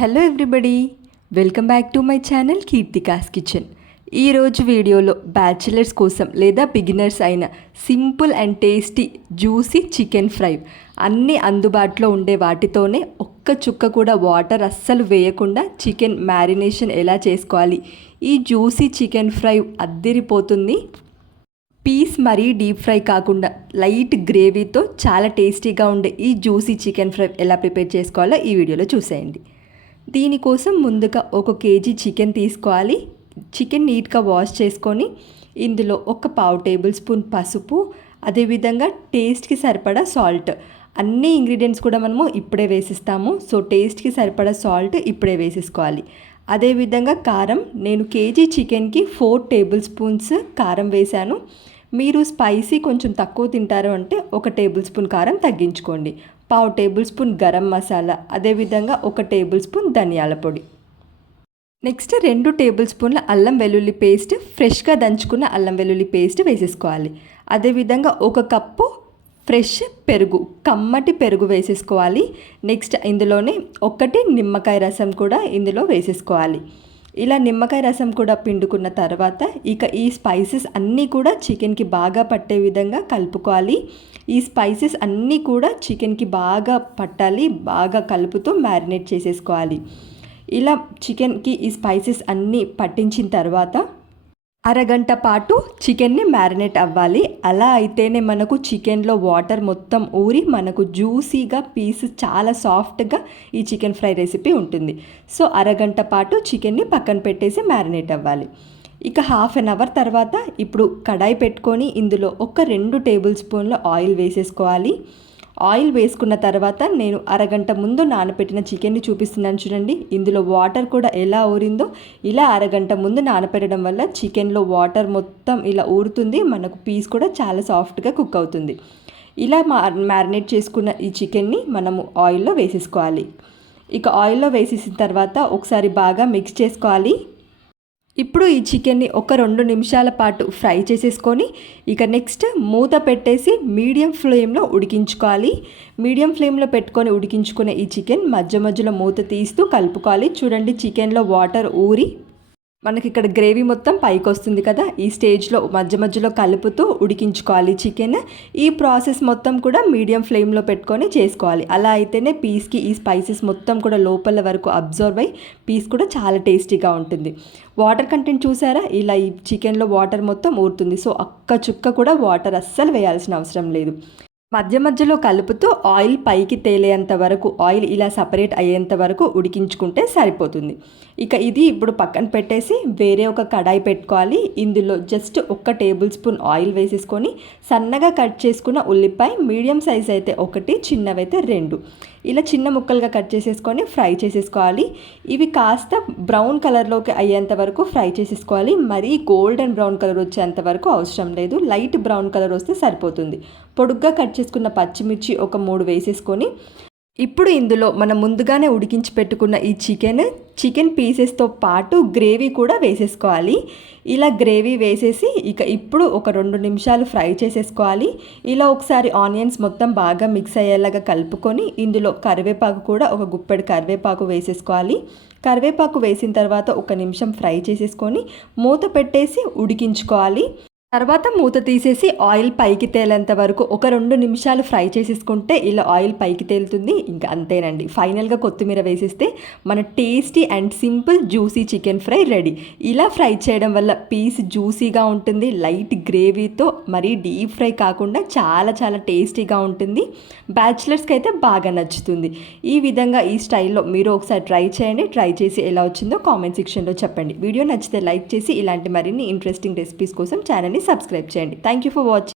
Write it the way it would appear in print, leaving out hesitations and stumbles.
Hello everybody, welcome back to my channel Keerthika's kitchen. ఈరోజు వీడియోలో bachelors కోసం లేదా బిగినర్స్ అయిన simple and tasty juicy chicken fry అన్నీ అందుబాటులో ఉండే వాటితోనే ఒక్క చుక్క కూడా వాటర్ అస్సలు వేయకుండా చికెన్ మ్యారినేషన్ ఎలా చేసుకోవాలి. ఈ జ్యూసీ చికెన్ ఫ్రై అద్దిరిపోతుంది. పీస్ మరీ డీప్ ఫ్రై కాకుండా లైట్ గ్రేవీతో చాలా టేస్టీగా ఉండే ఈ జ్యూసీ చికెన్ ఫ్రై ఎలా ప్రిపేర్ చేసుకోవాలో ఈ వీడియోలో చూసేయండి. దీనికోసం ముందుగా 1 కేజీ చికెన్ తీసుకోవాలి. చికెన్ నీట్గా వాష్ చేసుకొని ఇందులో 1/2 టేబుల్ స్పూన్ పసుపు, అదేవిధంగా టేస్ట్కి సరిపడా సాల్ట్, అన్ని ఇంగ్రీడియంట్స్ కూడా మనము ఇప్పుడే వేసిస్తాము. సో టేస్ట్కి సరిపడా సాల్ట్ ఇప్పుడే వేసేసుకోవాలి. అదేవిధంగా కారం, నేను కేజీ చికెన్కి 4 టేబుల్ స్పూన్స్ కారం వేశాను. మీరు స్పైసీ కొంచెం తక్కువ తింటారు అంటే 1 టేబుల్ స్పూన్ కారం తగ్గించుకోండి. 1/2 టేబుల్ స్పూన్ గరం మసాలా, అదేవిధంగా 1 టేబుల్ స్పూన్ ధనియాల పొడి. నెక్స్ట్ 2 టేబుల్ స్పూన్ల అల్లం వెల్లుల్లి పేస్ట్, ఫ్రెష్గా దంచుకున్న అల్లం వెల్లుల్లి పేస్ట్ వేసేసుకోవాలి. అదేవిధంగా 1 కప్పు ఫ్రెష్ పెరుగు, కమ్మటి పెరుగు వేసేసుకోవాలి. నెక్స్ట్ ఇందులోనే 1 నిమ్మకాయ రసం కూడా ఇందులో వేసేసుకోవాలి. ఇలా నిమ్మకాయ రసం కూడా పిండుకున్న తర్వాత ఇక ఈ స్పైసెస్ అన్నీ కూడా చికెన్కి బాగా పట్టే విధంగా కలుపుకోవాలి. ఈ స్పైసెస్ అన్నీ కూడా చికెన్కి బాగా పట్టాలి, బాగా కలుపుతూ మ్యారినేట్ చేసేసుకోవాలి. ఇలా చికెన్కి ఈ స్పైసెస్ అన్నీ పట్టించిన తర్వాత అరగంట పాటు చికెన్ని మ్యారినేట్ అవ్వాలి. అలా అయితేనే మనకు చికెన్లో వాటర్ మొత్తం ఊరి మనకు జ్యూసీగా పీస్ చాలా సాఫ్ట్గా ఈ చికెన్ ఫ్రై రెసిపీ ఉంటుంది. సో అరగంట పాటు చికెన్ని పక్కన పెట్టేసి మ్యారినేట్ అవ్వాలి. ఇక హాఫ్ అన్ అవర్ తర్వాత ఇప్పుడు కడాయి పెట్టుకొని ఇందులో 2 టేబుల్ స్పూన్ల ఆయిల్ వేసేసుకోవాలి. ఆయిల్ వేసుకున్న తర్వాత నేను అరగంట ముందు నానబెట్టిన చికెన్ని చూపిస్తున్నాను చూడండి. ఇందులో వాటర్ కూడా ఎలా ఊరిందో, ఇలా అరగంట ముందు నానబెట్టడం వల్ల చికెన్లో వాటర్ మొత్తం ఇలా ఊరుతుంది, మనకు పీస్ కూడా చాలా సాఫ్ట్గా కుక్ అవుతుంది. ఇలా మ్యారినేట్ చేసుకున్న ఈ చికెన్ని మనము ఆయిల్లో వేసేసుకోవాలి. ఇక ఆయిల్లో వేసేసిన తర్వాత ఒకసారి బాగా మిక్స్ చేసుకోవాలి. ఇప్పుడు ఈ చికెన్ని 2 నిమిషాల పాటు ఫ్రై చేసేసుకొని ఇక నెక్స్ట్ మూత పెట్టేసి మీడియం ఫ్లేమ్లో ఉడికించుకోవాలి. మీడియం ఫ్లేమ్లో పెట్టుకొని ఉడికించుకునే ఈ చికెన్ మధ్య మధ్యలో మూత తీస్తూ కలుపుకోవాలి. చూడండి చికెన్లో వాటర్ ఊరి మనకి ఇక్కడ గ్రేవీ మొత్తం పైకి వస్తుంది కదా. ఈ స్టేజ్లో మధ్య మధ్యలో కలుపుతూ ఉడికించుకోవాలి చికెన్. ఈ ప్రాసెస్ మొత్తం కూడా మీడియం ఫ్లేమ్లో పెట్టుకొని చేసుకోవాలి. అలా అయితేనే పీస్కి ఈ స్పైసెస్ మొత్తం కూడా లోపల వరకు అబ్జర్వ్ అయ్యి పీస్ కూడా చాలా టేస్టీగా ఉంటుంది. వాటర్ కంటెంట్ చూసారా, ఇలా ఈ చికెన్లో వాటర్ మొత్తం ఊరుతుంది. సో ఒక్క చుక్క కూడా వాటర్ అస్సలు వేయాల్సిన అవసరం లేదు. మధ్య మధ్యలో కలుపుతూ ఆయిల్ పైకి తేలేంత వరకు, ఆయిల్ ఇలా సపరేట్ అయ్యేంత వరకు ఉడికించుకుంటే సరిపోతుంది. ఇక ఇది ఇప్పుడు పక్కన పెట్టేసి వేరే ఒక కడాయి పెట్టుకోవాలి. ఇందులో జస్ట్ 1 టేబుల్ స్పూన్ ఆయిల్ వేసేసుకొని సన్నగా కట్ చేసుకున్న ఉల్లిపాయ, మీడియం సైజ్ అయితే 1, చిన్నవైతే 2, ఇలా చిన్న ముక్కలుగా కట్ చేసేసుకొని ఫ్రై చేసేసుకోవాలి. ఇవి కాస్త బ్రౌన్ కలర్లోకి అయ్యేంత వరకు ఫ్రై చేసేసుకోవాలి. మరీ గోల్డెన్ బ్రౌన్ కలర్ వచ్చేంత వరకు అవసరం లేదు, లైట్ బ్రౌన్ కలర్ వస్తే సరిపోతుంది. పొడుగ్గా కట్ చేసుకున్న పచ్చిమిర్చి 3 వేసేసుకొని ఇప్పుడు ఇందులో మనం ముందుగానే ఉడికించి పెట్టుకున్న ఈ చికెన్ పీసెస్తో పాటు గ్రేవీ కూడా వేసేసుకోవాలి. ఇలా గ్రేవీ వేసేసి ఇక ఇప్పుడు 2 నిమిషాలు ఫ్రై చేసేసుకోవాలి. ఇలా ఒకసారి ఆనియన్స్ మొత్తం బాగా మిక్స్ అయ్యేలాగా కలుపుకొని ఇందులో కరివేపాకు కూడా 1 గుప్పెడు కరివేపాకు వేసేసుకోవాలి. కరివేపాకు వేసిన తర్వాత 1 నిమిషం ఫ్రై చేసేసుకొని మూత పెట్టేసి ఉడికించుకోవాలి. తర్వాత మూత తీసేసి ఆయిల్ పైకి తేలేంత వరకు 2 నిమిషాలు ఫ్రై చేసేసుకుంటే ఇలా ఆయిల్ పైకి తేలుతుంది. ఇంకా అంతేనండి, ఫైనల్గా కొత్తిమీర వేసేస్తే మన tasty and simple juicy chicken fry ready. ఇలా ఫ్రై చేయడం వల్ల పీస్ జ్యూసీగా ఉంటుంది, లైట్ గ్రేవీతో, మరీ డీప్ ఫ్రై కాకుండా చాలా చాలా టేస్టీగా ఉంటుంది. బ్యాచిలర్స్కి అయితే బాగా నచ్చుతుంది. ఈ విధంగా ఈ స్టైల్లో మీరు ఒకసారి ట్రై చేయండి. ట్రై చేసి ఎలా వచ్చిందో కామెంట్ సెక్షన్లో చెప్పండి. వీడియో నచ్చితే లైక్ చేసి ఇలాంటి మరిన్ని ఇంట్రెస్టింగ్ రెసిపీస్ కోసం ఛానల్ని సబ్స్క్రైబ్ చేయండి. Thank you for watching.